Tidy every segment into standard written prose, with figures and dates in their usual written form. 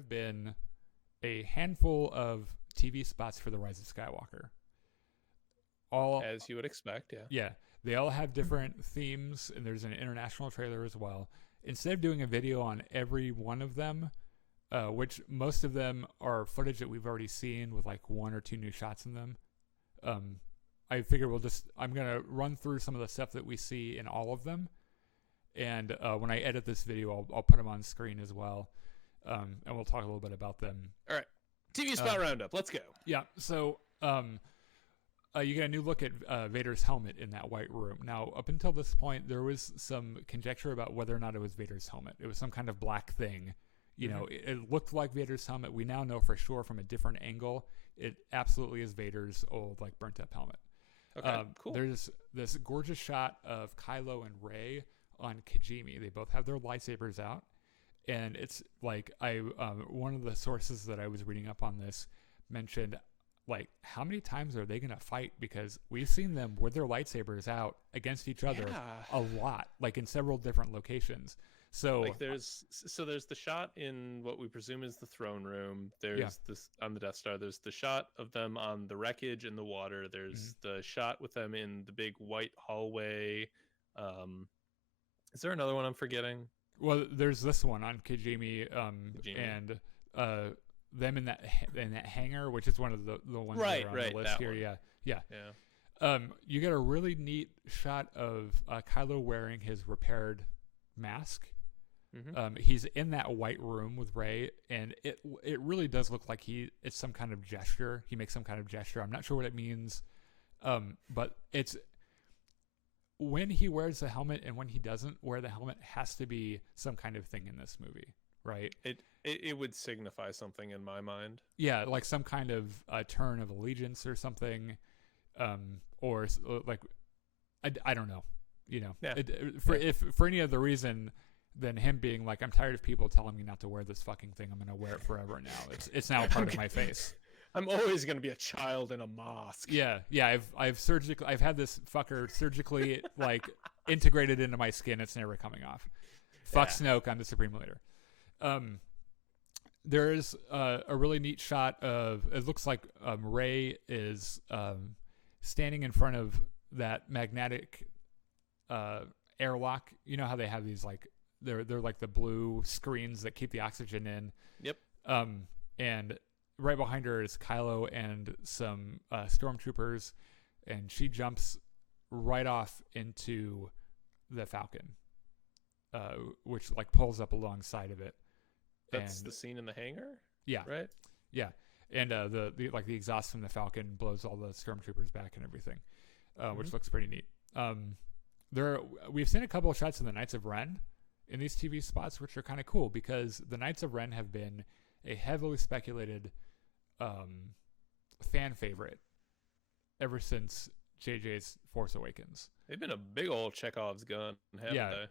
have been a handful of TV spots for The Rise of Skywalker. All As you would expect, yeah. Yeah, they all have different themes, and there's an international trailer as well. Instead of doing a video on every one of them, which most of them are footage that we've already seen with like 1 or 2 new shots in them, I figure I'm going to run through some of the stuff that we see in all of them. And when I edit this video, I'll put them on screen as well. And we'll talk a little bit about them. All right. TV spot roundup. Let's go. Yeah. So you get a new look at Vader's helmet in that white room. Now, up until this point, there was some conjecture about whether or not it was Vader's helmet. It was some kind of black thing. You know, it looked like Vader's helmet. We now know for sure from a different angle, it absolutely is Vader's old, like, burnt-up helmet. Okay, cool. There's this gorgeous shot of Kylo and Rey on Kijimi. They both have their lightsabers out. And it's like, one of the sources that I was reading up on this mentioned, like, how many times are they going to fight? Because we've seen them with their lightsabers out against each other a lot, like in several different locations. So like there's the shot in what we presume is the throne room. There's this on the Death Star. There's the shot of them on the wreckage in the water. There's the shot with them in the big white hallway. Is there another one I'm forgetting? Well, there's this one on Kijimi, and them in that hangar, which is one of the ones that are on the list here. Yeah. You get a really neat shot of Kylo wearing his repaired mask. He's in that white room with Rey, and it really does look like it's some kind of gesture. He makes some kind of gesture. I'm not sure what it means, but it's when he wears the helmet and when he doesn't wear the helmet has to be some kind of thing in this movie, right? It would signify something in my mind. Yeah, like some kind of turn of allegiance or something, or like I don't know, you know. Yeah. If for any other reason than him being like, I'm tired of people telling me not to wear this fucking thing. I'm gonna wear it forever now. It's now a part of my face. I'm always gonna be a child in a mosque. Yeah. I've had this fucker surgically like integrated into my skin. It's never coming off. Fuck Snoke. I'm the Supreme Leader. There's a really neat shot of, it looks like Rey is standing in front of that magnetic airlock. You know how they have these like they're like the blue screens that keep the oxygen in. Yep. And right behind her is Kylo and some stormtroopers, and she jumps right off into the Falcon, which like pulls up alongside of it. That's the scene in the hangar? Yeah. Right? Yeah. And the exhaust from the Falcon blows all the stormtroopers back and everything, which looks pretty neat. We've seen a couple of shots of the Knights of Ren in these TV spots, which are kind of cool because the Knights of Ren have been a heavily speculated fan favorite ever since JJ's Force Awakens. They've been a big old Chekhov's gun, haven't they?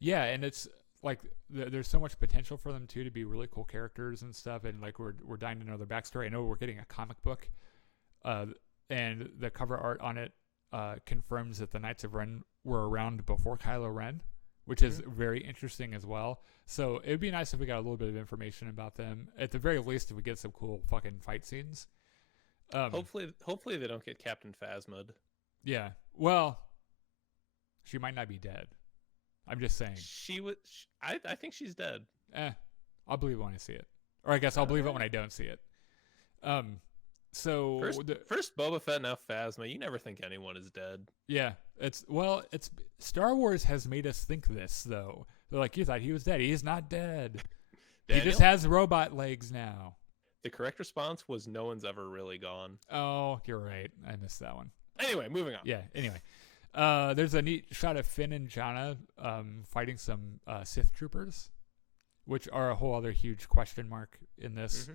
Yeah, and it's like there's so much potential for them too to be really cool characters and stuff, and like we're dying to know their backstory. I know we're getting a comic book, and the cover art on it confirms that the Knights of Ren were around before Kylo Ren, which is very interesting as well. So it would be nice if we got a little bit of information about them. At the very least, if we get some cool fucking fight scenes. Hopefully they don't get Captain Phasma'd. Yeah. Well, she might not be dead. I'm just saying. I think she's dead. I'll believe it when I see it. Or I guess I'll believe it when I don't see it. So first Boba Fett, now Phasma. You never think anyone is dead. Yeah. It's Star Wars has made us think this though. They're like, you thought he was dead. He's not dead. Daniel? He just has robot legs now. The correct response was no one's ever really gone. Oh, you're right. I missed that one. Anyway, moving on. Yeah, anyway. There's a neat shot of Finn and Janna fighting some Sith troopers, which are a whole other huge question mark in this.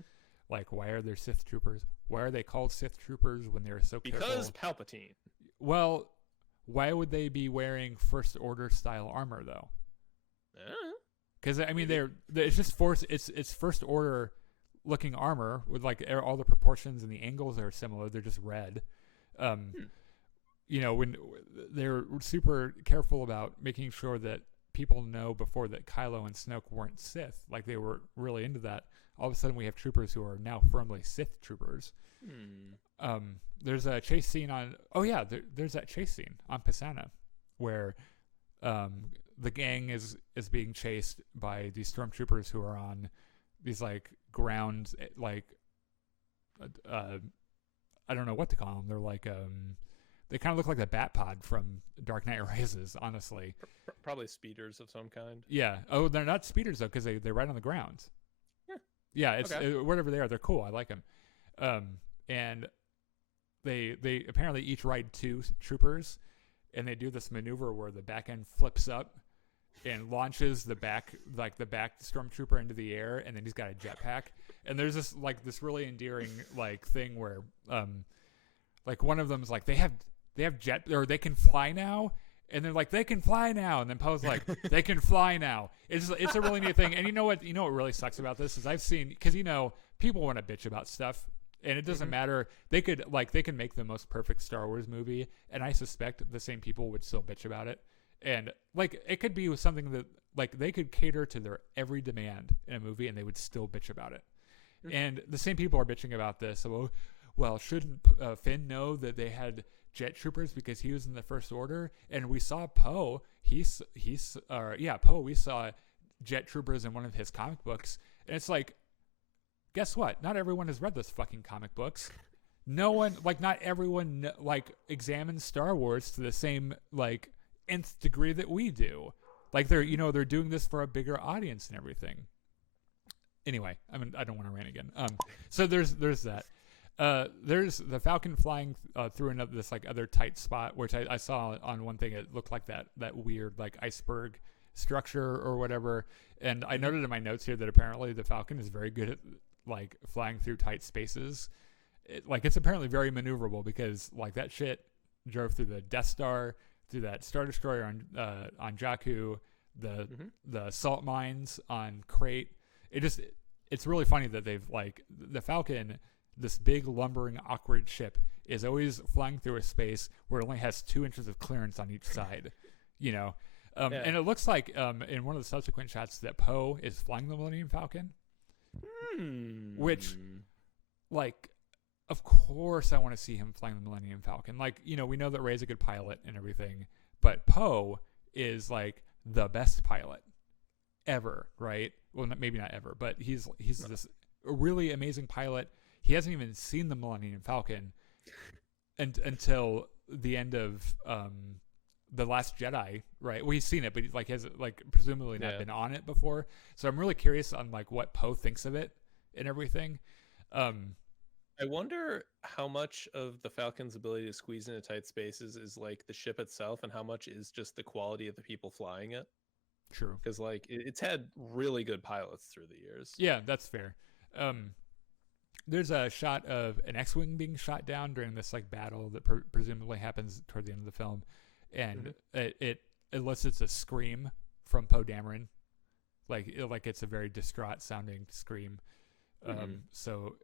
Like, why are there Sith troopers? Why are they called Sith troopers when they're so careful? Because Palpatine. Well, why would they be wearing First Order style armor, though? Because, I mean, it's just it's First Order looking armor with, like, all the proportions and the angles are similar. They're just red. You know, when they're super careful about making sure that people know before that Kylo and Snoke weren't Sith. Like, they were really into that. All of a sudden, we have troopers who are now firmly Sith troopers. There's a chase scene on... Oh, yeah, there's that chase scene on Pisana where the gang is being chased by these stormtroopers who are on these, like, ground, like... I don't know what to call them. They're like... They kind of look like the Bat Pod from Dark Knight Rises, honestly. Probably speeders of some kind. Yeah. Oh, they're not speeders, though, because they're right on the ground. Yeah, it's whatever they are. They're cool. I like them. And they apparently each ride 2 troopers, and they do this maneuver where the back end flips up and launches the back stormtrooper into the air, and then he's got a jetpack. And there's this really endearing like thing where like one of them's like they have jet, or they can fly now. And they're like, they can fly now. And then Poe's like, they can fly now. It's a really neat thing. And you know what really sucks about this is I've seen, because, people want to bitch about stuff. And it doesn't matter. They can make the most perfect Star Wars movie. And I suspect the same people would still bitch about it. And, like, it could be something that, like, they could cater to their every demand in a movie and they would still bitch about it. And the same people are bitching about this. So, well, shouldn't Finn know that they had jet troopers because he was in the First Order? And we saw Poe. We saw jet troopers in one of his comic books. And it's like, guess what? Not everyone has read those fucking comic books. Not everyone examines Star Wars to the same nth degree that we do. Like they're doing this for a bigger audience and everything. Anyway, I mean, I don't want to rant again. So there's that. There's the Falcon flying through this other tight spot, which I saw on one thing. It looked like that weird iceberg structure or whatever. And I noted in my notes here that apparently the Falcon is very good at flying through tight spaces. It's apparently very maneuverable because that shit drove through the Death Star, through that Star Destroyer on Jakku, the salt mines on Crate. It's really funny that they've the Falcon, this big lumbering awkward ship, is always flying through a space where it only has 2 inches of clearance on each side, and it looks like in one of the subsequent shots that Poe is flying the Millennium Falcon, which of course I want to see him flying the Millennium Falcon. We know that Rey's a good pilot and everything, but Poe is the best pilot ever, right? Well, maybe not ever, but he's this really amazing pilot. He hasn't even seen the Millennium Falcon until the end of The Last Jedi, right? Well, he's seen it, but he has presumably not been on it before. So I'm really curious on what Poe thinks of it and everything. I wonder how much of the Falcon's ability to squeeze into tight spaces is the ship itself, and how much is just the quality of the people flying it. True, because it's had really good pilots through the years. Yeah, that's fair. There's a shot of an X-wing being shot down during this battle that presumably happens toward the end of the film, and it elicits a scream from Poe Dameron, it's a very distraught sounding scream. So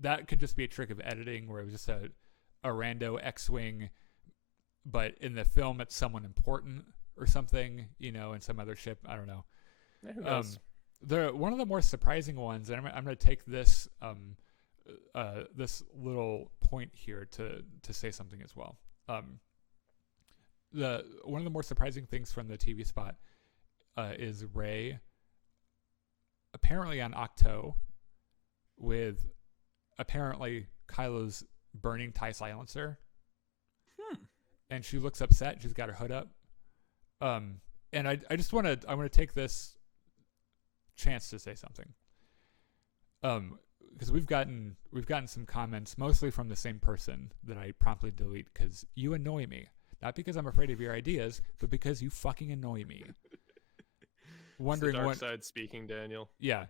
that could just be a trick of editing, where it was just a rando X-wing, but in the film it's someone important or something, in some other ship. I don't know. Yeah, who knows? One of the more surprising ones, and I'm going to take this this little point here to say something as well. One of the more surprising things from the TV spot is Rey apparently on Octo with apparently Kylo's burning TIE silencer. And she looks upset. She's got her hood up. And I just want to take this chance to say something. Because we've gotten some comments, mostly from the same person, that I promptly delete because you annoy me. Not because I'm afraid of your ideas, but because you fucking annoy me. Wondering it's the dark side speaking, Daniel. Yeah.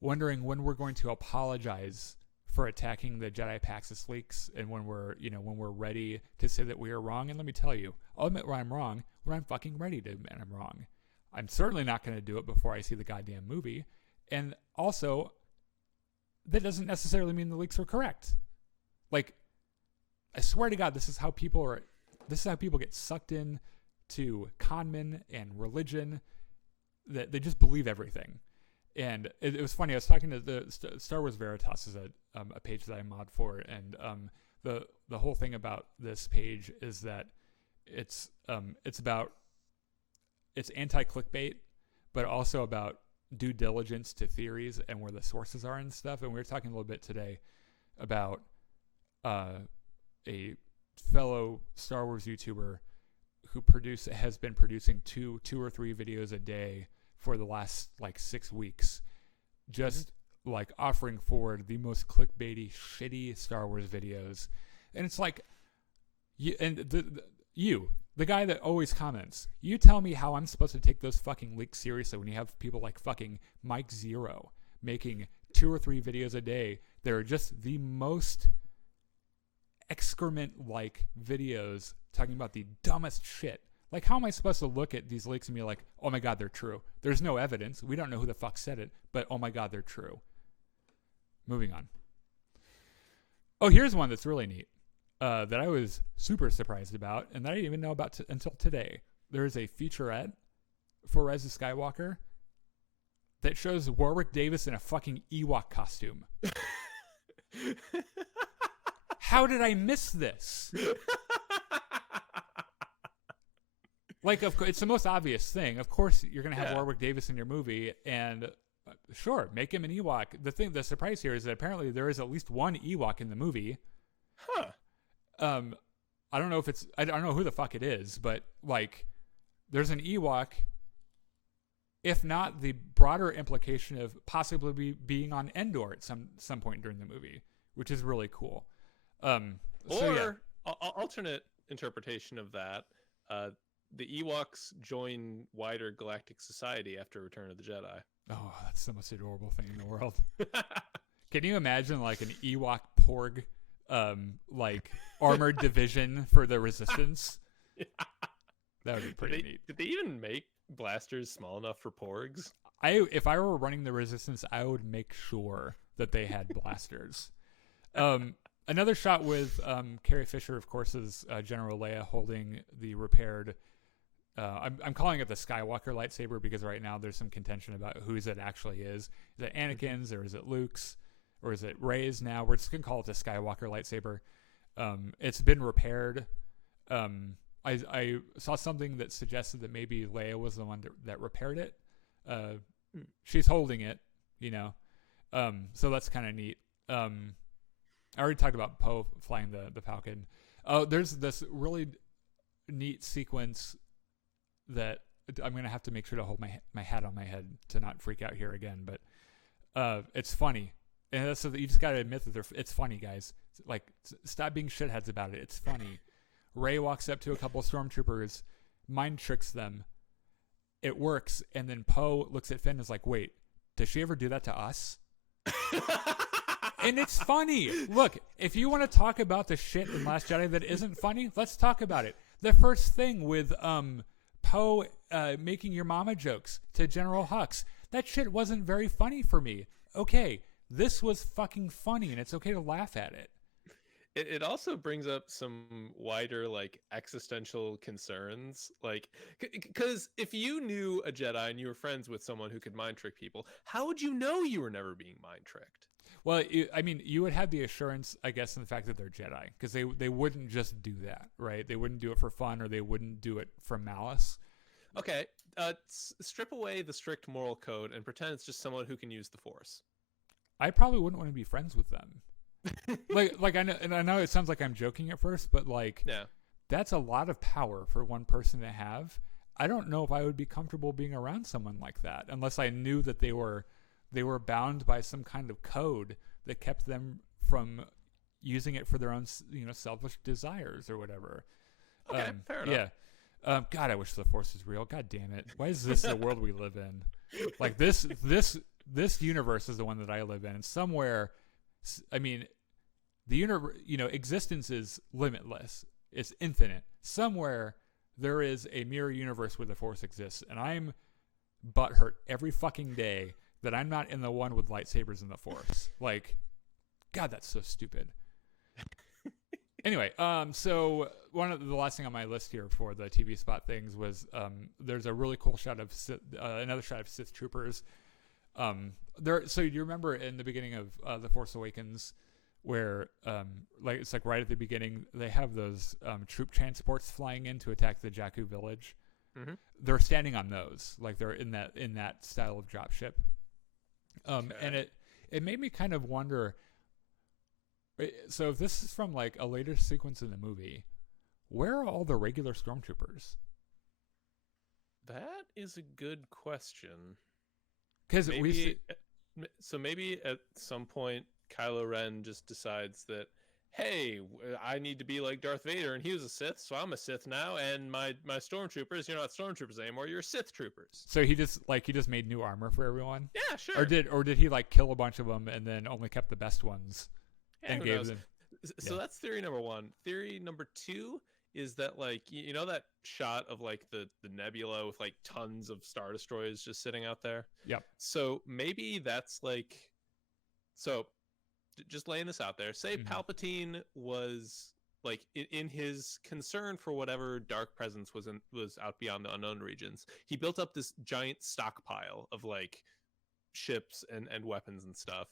Wondering when we're going to apologize for attacking the Jedi Paxis leaks, and when we're ready to say that we are wrong. And let me tell you, I'll admit where I'm wrong when I'm fucking ready to admit I'm wrong. I'm certainly not going to do it before I see the goddamn movie. And also, that doesn't necessarily mean the leaks are correct. I swear to God, this is how people get sucked in to conmen and religion, that they just believe everything. And it was funny. I was talking to the Star Wars Veritas is a page that I mod for, and the whole thing about this page is that it's anti-clickbait, but also about due diligence to theories and where the sources are and stuff. And we were talking a little bit today about a fellow Star Wars YouTuber who has been producing two or three videos a day for the last like 6 weeks, just like offering forward the most clickbaity, shitty Star Wars videos. And it's like, the guy that always comments, you tell me how I'm supposed to take those fucking leaks seriously when you have people like fucking Mike Zero making 2 or 3 videos a day. They're just the most excrement-like videos talking about the dumbest shit. Like, how am I supposed to look at these leaks and be like, oh my God, they're true? There's no evidence. We don't know who the fuck said it, but oh my God, they're true. Moving on. Oh, here's one that's really neat. That I was super surprised about, and that I didn't even know about until today. There is a featurette for Rise of Skywalker that shows Warwick Davis in a fucking Ewok costume. How did I miss this? Like, it's the most obvious thing. Of course, you're going to have Warwick Davis in your movie, and sure, make him an Ewok. The surprise here is that apparently there is at least one Ewok in the movie. Huh. I don't know I don't know who the fuck it is, but like, there's an Ewok. If not, the broader implication of possibly being on Endor at some point during the movie, which is really cool. Alternate interpretation of that, the Ewoks join wider galactic society after Return of the Jedi. Oh, that's the most adorable thing in the world. Can you imagine like an Ewok Porg like armored division for the Resistance? Yeah. That would be pretty neat. Did they even make blasters small enough for Porgs? If I were running the Resistance, I would make sure that they had blasters. Another shot with Carrie Fisher, of course, is General Leia holding the repaired. I'm calling it the Skywalker lightsaber because right now there's some contention about whose it actually is. Is it Anakin's or is it Luke's? Or is it Rey's now? We're just going to call it the Skywalker lightsaber. It's been repaired. I saw something that suggested that maybe Leia was the one that repaired it. She's holding it, you know. So that's kind of neat. I already talked about Poe flying the Falcon. Oh, there's this really neat sequence that I'm going to have to make sure to hold my hat on my head to not freak out here again. But it's funny. And that's so that you just got to admit that it's funny, guys. Like, stop being shitheads about it. It's funny. Rey walks up to a couple of stormtroopers, mind tricks them. It works. And then Poe looks at Finn and is like, wait, does she ever do that to us? And it's funny. Look, if you want to talk about the shit in Last Jedi that isn't funny, let's talk about it. The first thing with Poe making your mama jokes to General Hux, that shit wasn't very funny for me. Okay. This was fucking funny, and it's okay to laugh at it. It also brings up some wider, like, existential concerns. Like, because if you knew a Jedi and you were friends with someone who could mind trick people, how would you know you were never being mind tricked? Well, you would have the assurance, I guess, in the fact that they're Jedi, because they wouldn't just do that, right? They wouldn't do it for fun, or they wouldn't do it from malice. Okay, strip away the strict moral code and pretend it's just someone who can use the Force. I probably wouldn't want to be friends with them. like I know it sounds like I'm joking at first, but like, that's a lot of power for one person to have. I don't know if I would be comfortable being around someone like that unless I knew that they were bound by some kind of code that kept them from using it for their own, selfish desires or whatever. Okay, fair enough. Yeah. God, I wish the Force was real. God damn it. Why is this the world we live in? Like, this universe is the one that I live in. And somewhere, I mean, existence is limitless. It's infinite. Somewhere there is a mirror universe where the Force exists. And I'm butthurt every fucking day that I'm not in the one with lightsabers in the Force. Like, God, that's so stupid. Anyway, so one of the last thing on my list here for the TV spot things was there's a really cool shot of another shot of Sith troopers. So you remember in the beginning of The Force Awakens, where like it's like right at the beginning they have those troop transports flying in to attack the Jakku village. Mm-hmm. They're standing on those, like they're in that style of dropship. And it made me kind of wonder. So if this is from like a later sequence in the movie, where are all the regular stormtroopers? That is a good question. Because maybe at some point Kylo Ren just decides that, hey, I need to be like Darth Vader, and he was a Sith, so I'm a Sith now, and my stormtroopers, you're not stormtroopers anymore, you're Sith troopers. So he just made new armor for everyone? Yeah, sure. Or did he like kill a bunch of them and then only kept the best ones? And gave them. So that's theory number one. Theory number two is that, like, you know that shot of like the nebula with like tons of Star Destroyers just sitting out there? Yep. So maybe that's like, so just laying this out there, say Palpatine was like in his concern for whatever dark presence was out beyond the unknown regions, he built up this giant stockpile of like ships and weapons and stuff.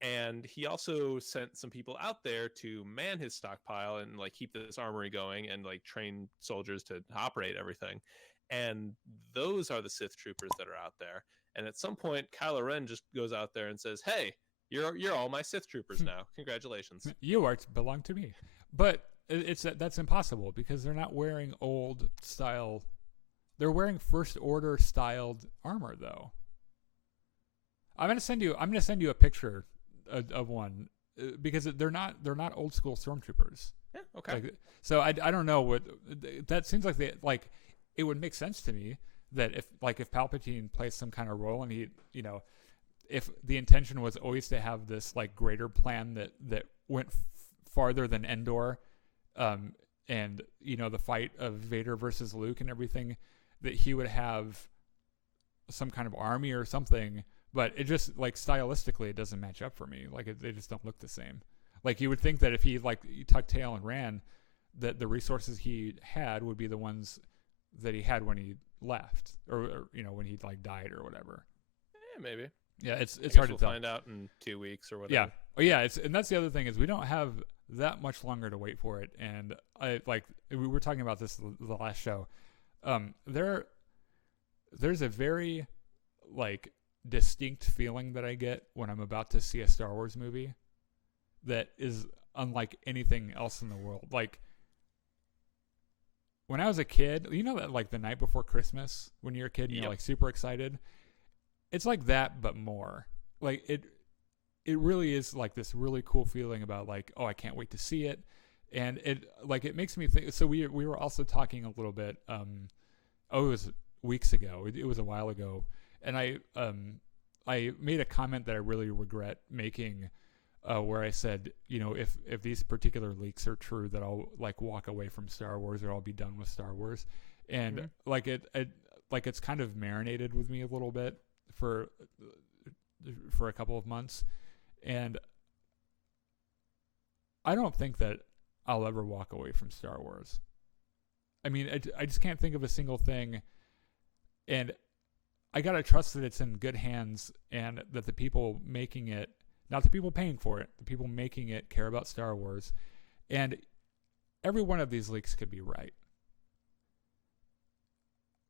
And he also sent some people out there to man his stockpile and like keep this armory going and like train soldiers to operate everything. And those are the Sith troopers that are out there. And at some point, Kylo Ren just goes out there and says, "Hey, you're all my Sith troopers now. Congratulations. You belong to me." But that's impossible because they're not wearing old style. They're wearing First Order styled armor, though. I'm gonna send you a picture of one because they're not old school stormtroopers. Yeah. Okay. Like, so I don't know what that seems like. It would make sense to me that if Palpatine plays some kind of role and he, if the intention was always to have this like greater plan that went farther than Endor, and the fight of Vader versus Luke and everything, that he would have some kind of army or something. But it just, like, stylistically, it doesn't match up for me. Like, they just don't look the same. Like, you would think that if he, like, tucked tail and ran, that the resources he had would be the ones that he had when he left. Or when he, like, died or whatever. Yeah, maybe. Yeah, it's hard to tell. We'll find out in 2 weeks or whatever. Yeah. Oh, yeah, and that's the other thing is we don't have that much longer to wait for it. And, we were talking about this the last show. There's a very, like, distinct feeling that I get when I'm about to see a Star Wars movie that is unlike anything else in the world. Like when I was a kid, that like the night before Christmas when you're a kid and you're like super excited. It's like that, but more. Like it really is like this really cool feeling about like, oh, I can't wait to see it. And it makes me think. So we were also talking a little bit. It was weeks ago. It was a while ago. And I made a comment that I really regret making, where I said, if these particular leaks are true, that I'll like walk away from Star Wars or I'll be done with Star Wars. And it's kind of marinated with me a little bit for a couple of months, and I don't think that I'll ever walk away from Star Wars. I mean, I just can't think of a single thing, and I gotta trust that it's in good hands and that the people making it, not the people paying for it, the people making it care about Star Wars. And every one of these leaks could be right.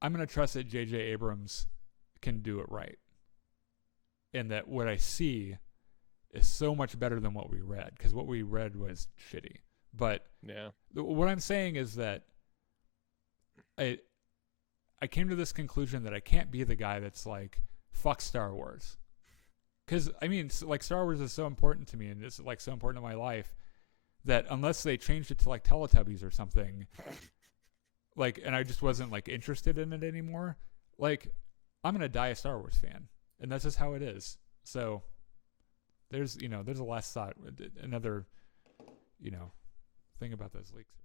I'm gonna trust that J.J. Abrams can do it right. And that what I see is so much better than what we read, because what we read was shitty. But yeah, what I'm saying is that I came to this conclusion that I can't be the guy that's like, fuck Star Wars. Because, I mean, like, Star Wars is so important to me and it's, like, so important in my life that unless they changed it to, like, Teletubbies or something, like, and I just wasn't, like, interested in it anymore, like, I'm going to die a Star Wars fan. And that's just how it is. So, there's a last thought, another, thing about those leaks.